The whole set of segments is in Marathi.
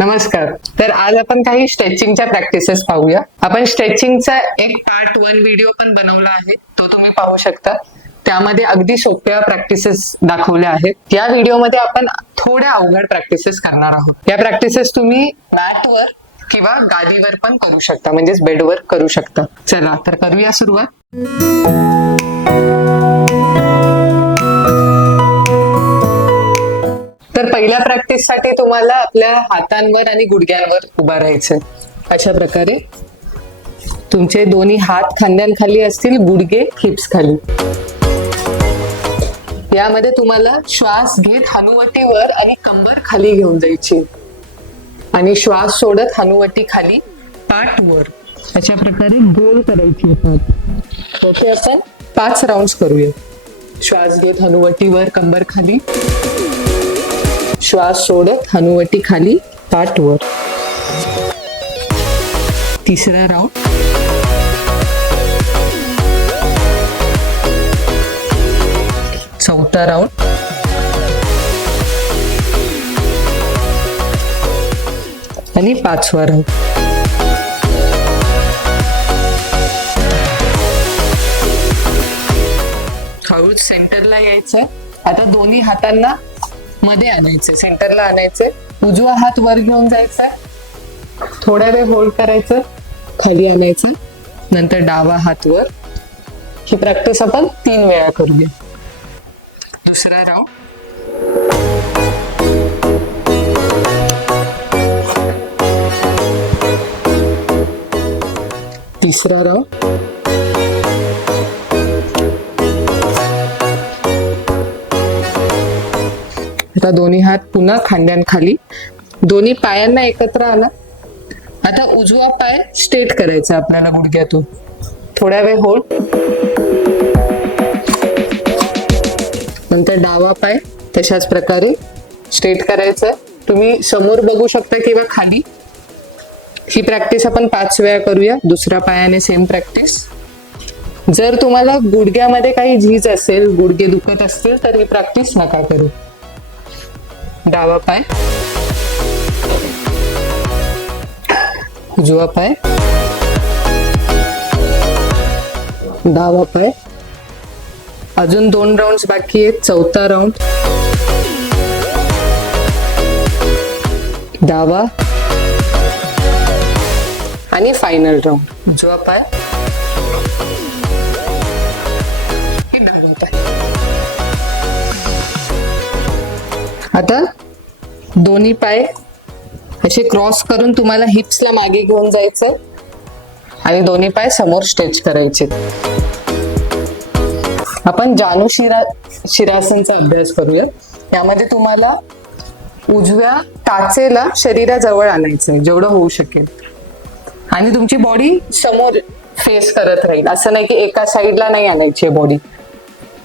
नमस्कार. तर आज आपण काही स्ट्रेचिंगच्या प्रॅक्टिसेस पाहूया. आपण स्ट्रेचिंगचा एक पार्ट 1 व्हिडिओ पण बनवला आहे, तो तुम्ही पाहू शकता. त्यामध्ये अगदी सोप्या प्रॅक्टिसेस दाखवल्या आहेत. या व्हिडिओमध्ये आपण थोड्या अवघड प्रॅक्टिसेस करणार आहोत. या प्रॅक्टिसेस तुम्ही मॅटवर किंवा गादीवर पण करू शकता, म्हणजेच बेडवर करू शकता. चला तर करूया सुरुवात. तर पहिल्या प्रॅक्टिस साठी तुम्हाला आपल्या हातांवर आणि गुडघ्यांवर उभा राहायचं. अशा प्रकारे तुमचे दोन्ही हात खांद्यांखाली असतील, गुडघे हिप्स खाली. यामध्ये तुम्हाला श्वास घेत हनुवटीवर आणि कंबर खाली घेऊन जायची आणि श्वास सोडत हनुवटी खाली, पाठ वर. अशा प्रकारे गोल करायची पाठ. ओके, आपण 5 राउंड्स करूया. श्वास घेत हनुवटीवर, कंबर खाली, श्वास सोडत हनुवटी खाली, पाठ वर. तिसरा राउंड. चौथा राउंड. आणि 5वा राउंड. हळूच सेंटरला यायचं. आता दोन्ही हातांना मध्ये आणायचे, सेंटरला आणायचे. उजवा हात वर घेऊन जायचा, थोड्या वेळ होल्ड करायचं, खाली आणायचं, नंतर डावा हात वर. ही प्रॅक्टिस आपण 3 वेळा करूया. दुसरा राउंड. तिसरा राउंड. आता दोन्ही हात पुन्हा खांद्यांखाली, दोन्ही पायांना एकत्र आला. आता उजवा पाय स्ट्रेट करायचा आपल्याला गुडघ्यातून. थोड्या वेळ होल्ड, नंतर डावा पाय तशाच प्रकारे स्ट्रेट करायचं. तुम्ही समोर बघू शकता किंवा खाली. ही प्रॅक्टिस आपण 5 वेळा करूया. दुसऱ्या पायाने सेम प्रॅक्टिस. जर तुम्हाला गुडघ्यामध्ये काही झीज असेल, गुडघे दुखत असतील, तर ही प्रॅक्टिस नका करू. डावा पाय, उजवा पाय, डावा पाय. अजून 2 राउंड बाकी आहेत. चौथा राउंड. डावा आणि फायनल राउंड. उजवा पाय, डावा पाय. आता दोन्ही पाय असे क्रॉस करून तुम्हाला हिप्सला मागे घेऊन जायचं आणि दोन्ही पाय समोर स्ट्रेच करायचे. आपण शिरासनचा अभ्यास करूया. यामध्ये तुम्हाला उजव्या टाचेला शरीराजवळ आणायचं जेवढं होऊ शकेल आणि तुमची बॉडी समोर फेस करत राहील. असं नाही की एका साईडला नाही आणायची बॉडी.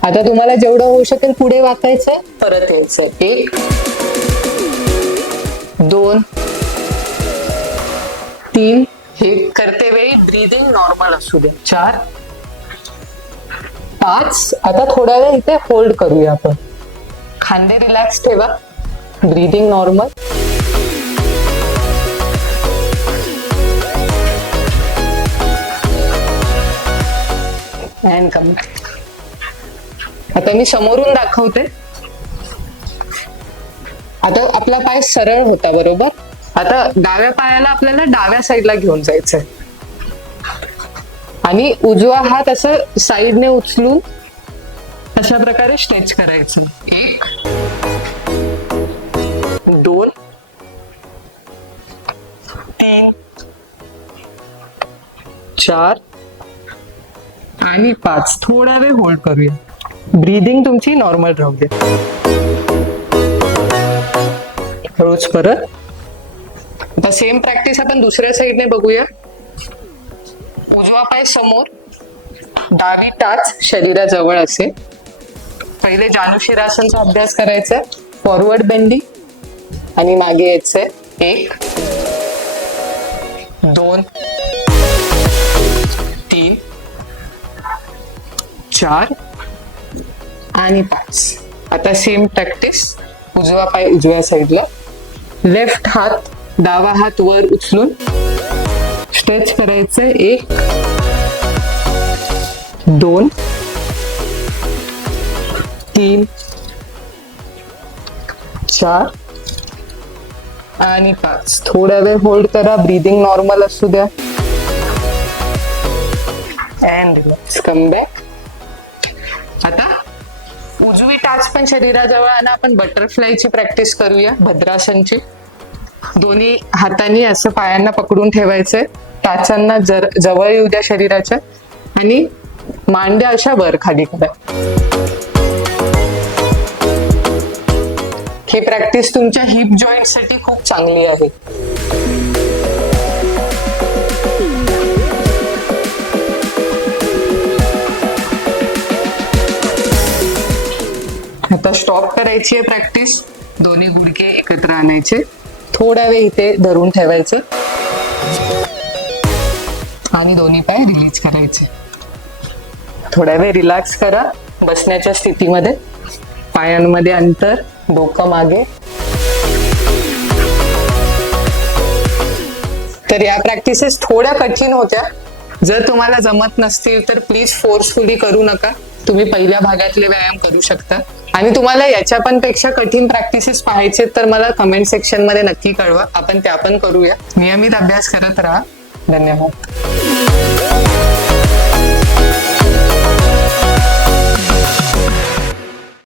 आता तुम्हाला जेवढं होऊ शकेल पुढे वाकायचंय, परत यायचंय. 1 2 3. हे करते वेळी ब्रीदिंग नॉर्मल असू दे. 4 5. आता थोड्या वेळ इथे होल्ड करूया आपण. खांदे रिलॅक्स ठेवा, ब्रीदिंग नॉर्मल. And come. आता मी समोरून दाखवते. आता आपला पाय सरळ होता, बरोबर. आता डाव्या पायाला आपल्याला डाव्या साईडला घेऊन जायचंय आणि उजवा हात असं साईडने उचलून अशा प्रकारे स्ट्रेच करायचं. 1 2 3 4 आणि 5. थोडा वेळ होल्ड करूया. ब्रीदिंग तुमची नॉर्मल राहू दे. हळूच परत. आता सेम प्रॅक्टिस आपण दुसऱ्या साईडने बघूया. उजवा पाय समोर, डावी टाच शरीराजवळ असेल. पहिले जानुशिरासनचा अभ्यास करायचा. फॉरवर्ड बेंडिंग आणि मागे यायचंय. 1 2 3 4 आणि 5. आता सेम प्रॅक्टिस. उजवा पाय उजव्या साईडला, लेफ्ट हात डावा हात वर उचलून स्ट्रेच करायचंय. 1 2 3 4 आणि 5. थोडा वेळ होल्ड करा. ब्रीदिंग नॉर्मल असू द्या. And relax. Come back. आता उजवी टाच पण शरीराजवळ आणा. आपण बटरफ्लायची प्रॅक्टिस करूया. भद्रासनची. दोन्ही हातांनी असं पायांना पकडून ठेवायचंय. टाचांना जवळ येऊ द्या शरीराच्या आणि मांड्या अशा वर खाली करा. ही प्रॅक्टिस तुमच्या हिप जॉईंट साठी खूप चांगली आहे. आता स्टॉप करायची आहे प्रॅक्टिस. दोन्ही गुडघे एकत्र आणायचे. थोडा वेळ इथे धरून ठेवायचे आणि दोन्ही पाय रिलीज करायचे. थोडा वेळ रिलॅक्स करा बसण्याच्या स्थितीमध्ये. पायांमध्ये अंतर, डोकं मागे. तर या प्रॅक्टिसेस थोड्या कठीण होत्या. जर तुम्हाला जमत नसतील तर प्लीज फोर्सफुली करू नका. तुम्ही पहिल्या भागातले व्यायाम करू शकता. आणि तुम्हाला याच्या पण पेक्षा कठीण प्रॅक्टिसेस पाहायचे तर मला कमेंट सेक्शन मध्ये नक्की कळवा. आपण त्या पण करूया. नियमित अभ्यास करत राहा. धन्यवाद.